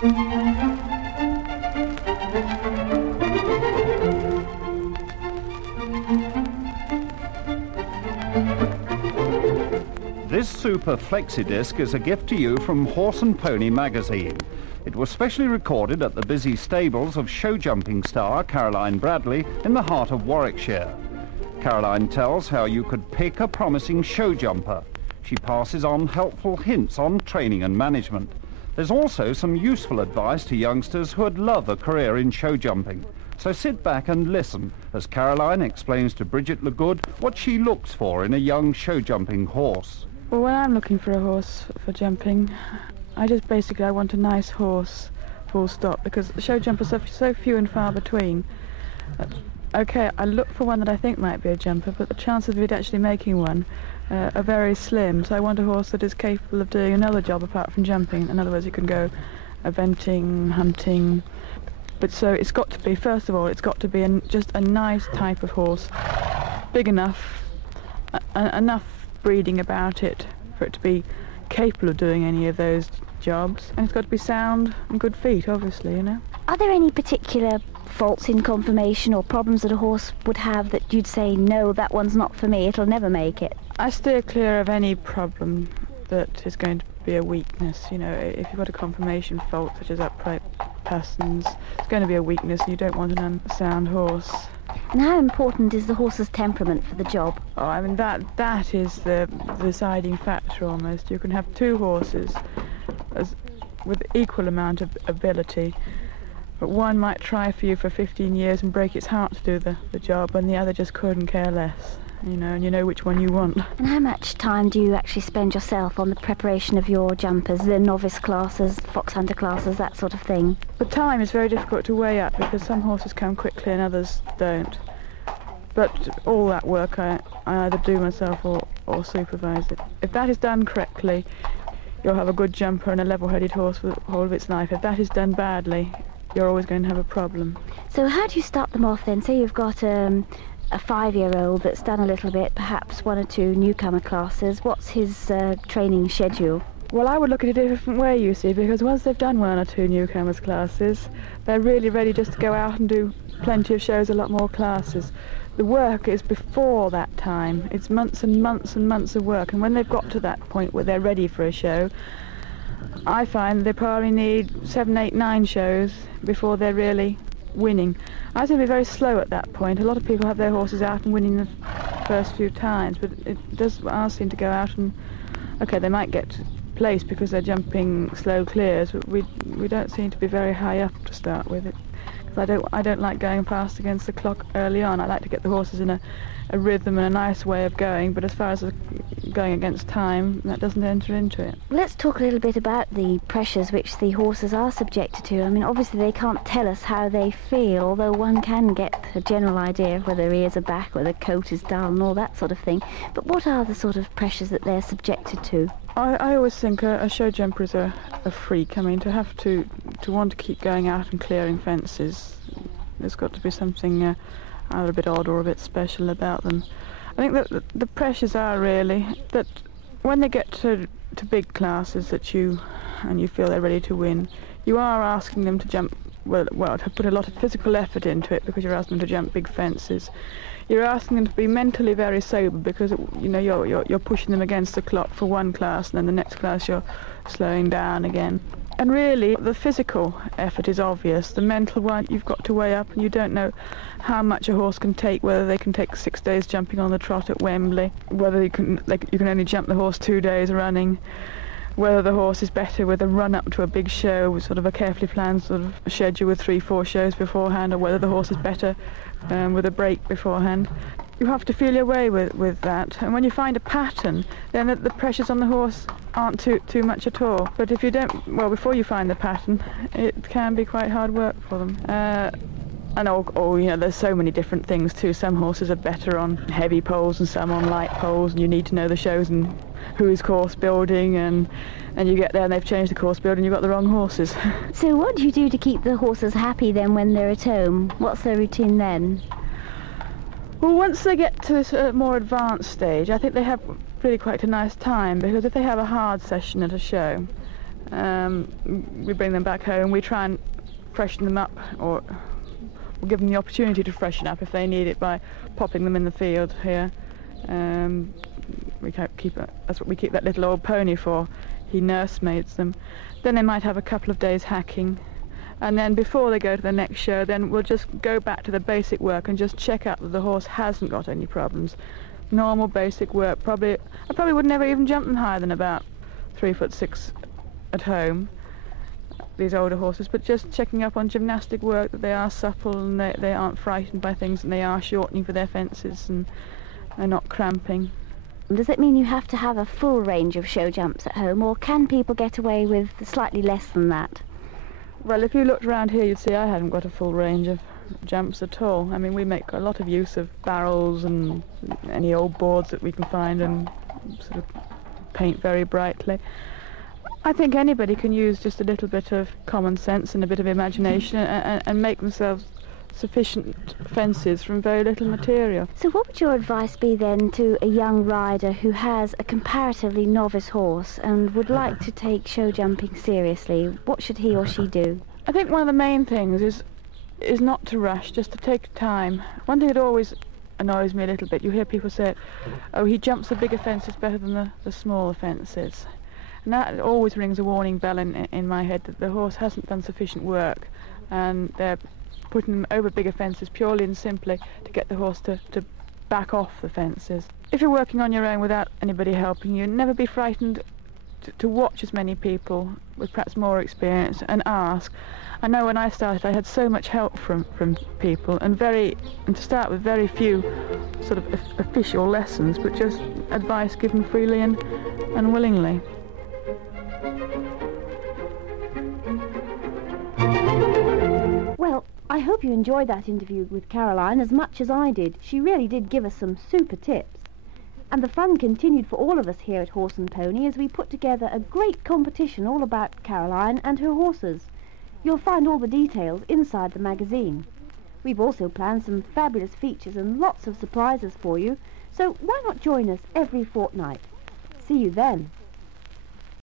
This super flexi-disc is a gift to you from Horse and Pony magazine. It was specially recorded at the busy stables of show jumping star Caroline Bradley in the heart of Warwickshire. Caroline tells how you could pick a promising show jumper. She passes on helpful hints on training and management. There's also some useful advice to youngsters who would love a career in show jumping. So sit back and listen as Caroline explains to Bridget LeGood what she looks for in a young show jumping horse. Well, when I'm looking for a horse for jumping, I want a nice horse, full stop, because show jumpers are so few and far between. Okay, I look for one that I think might be a jumper, but the chances of it actually making one are very slim. So I want a horse that is capable of doing another job apart from jumping. In other words, it can go eventing, hunting. But so it's got to be, first of all, it's got to be just a nice type of horse, big enough, enough breeding about it for it to be capable of doing any of those jobs, and it's got to be sound and good feet, obviously, you know. Are there any particular faults in conformation or problems that a horse would have that you'd say, no, that one's not for me, it'll never make it? I steer clear of any problem that is going to be a weakness. You know, if you've got a conformation fault such as upright parsons, it's going to be a weakness, and you don't want an unsound horse. And how important is the horse's temperament for the job? Oh, I mean, that is the deciding factor almost. You can have two horses with equal amount of ability, but one might try for you for 15 years and break its heart to do the job, and the other just couldn't care less, you know, and you know which one you want. And how much time do you actually spend yourself on the preparation of your jumpers, the novice classes, fox hunter classes, that sort of thing? The time is very difficult to weigh up because some horses come quickly and others don't. But all that work I either do myself or supervise it. If that is done correctly, you'll have a good jumper and a level-headed horse for the whole of its life. If that is done badly, you're always going to have a problem. So how do you start them off then? Say you've got a 5-year-old that's done a little bit, perhaps 1 or 2 newcomer classes. What's his training schedule? Well, I would look at it a different way, you see, because once they've done 1 or 2 newcomers classes, they're really ready just to go out and do plenty of shows, a lot more classes. The work is before that time. It's months and months and months of work, and when they've got to that point where they're ready for a show, I find they probably need 7, 8, 9 shows before they're really winning. I think they're very slow at that point. A lot of people have their horses out and winning the first few times, but it does ours seem to go out and, okay, they might get place because they're jumping slow clears, but we don't seem to be very high up to start with it. Because I don't like going fast against the clock early on. I like to get the horses in a rhythm and a nice way of going, but as far as going against time, that doesn't enter into it. Let's talk a little bit about the pressures which the horses are subjected to. I mean, obviously they can't tell us how they feel, although one can get a general idea of whether their ears are back, whether the coat is dull and all that sort of thing. But what are the sort of pressures that they're subjected to? I always think a show jumper is a freak. I mean, to want to keep going out and clearing fences, there's got to be something either a bit odd or a bit special about them. I think that the pressures are really that when they get to big classes that you feel they're ready to win, you are asking them to jump, well, to put a lot of physical effort into it because you're asking them to jump big fences. You're asking them to be mentally very sober because you know you're pushing them against the clock for one class, and then the next class you're slowing down again. And really, the physical effort is obvious. The mental one, you've got to weigh up, and you don't know how much a horse can take, whether they can take 6 days jumping on the trot at Wembley, whether you can only jump the horse 2 days running, whether the horse is better with a run up to a big show with sort of a carefully planned sort of schedule with 3-4 shows beforehand, or whether the horse is better with a break beforehand. You have to feel your way with that, and when you find a pattern, then the pressures on the horse aren't too much at all. But if you don't, well, before you find the pattern, it can be quite hard work for them. And you know, there's so many different things too. Some horses are better on heavy poles and some on light poles, and you need to know the shows and who's course building, and you get there and they've changed the course building, you've got the wrong horses. So what do you do to keep the horses happy then when they're at home? What's their routine then? Well, once they get to this more advanced stage, I think they have really quite a nice time, because if they have a hard session at a show, We bring them back home. We try and freshen them up, or we'll give them the opportunity to freshen up if they need it by popping them in the field here. That's what we keep that little old pony for. He nursemaids them. Then they might have a couple of days hacking, and then before they go to the next show, then we'll just go back to the basic work and just check out that the horse hasn't got any problems. Normal basic work. I probably would never even jump them higher than about 3'6" at home, these older horses, but just checking up on gymnastic work, that they are supple and they aren't frightened by things, and they are shortening for their fences and they're not cramping. Does it mean you have to have a full range of show jumps at home, or can people get away with slightly less than that? Well, if you looked around here, you'd see I haven't got a full range of jumps at all. I mean, we make a lot of use of barrels and any old boards that we can find and sort of paint very brightly. I think anybody can use just a little bit of common sense and a bit of imagination and make themselves sufficient fences from very little material. So what would your advice be then to a young rider who has a comparatively novice horse and would like to take show jumping seriously? What should he or she do? I think one of the main things is not to rush, just to take time. One thing that always annoys me a little bit, you hear people say, oh, he jumps the bigger fences better than the smaller fences. And that always rings a warning bell in my head, that the horse hasn't done sufficient work, and they're putting them over bigger fences purely and simply to get the horse to back off the fences. If you're working on your own without anybody helping you, never be frightened to watch as many people with perhaps more experience and ask. I know when I started I had so much help from people, and to start with very few sort of official lessons, but just advice given freely and willingly. Well, I hope you enjoyed that interview with Caroline as much as I did. She really did give us some super tips. And the fun continued for all of us here at Horse and Pony as we put together a great competition all about Caroline and her horses. You'll find all the details inside the magazine. We've also planned some fabulous features and lots of surprises for you, so why not join us every fortnight? See you then.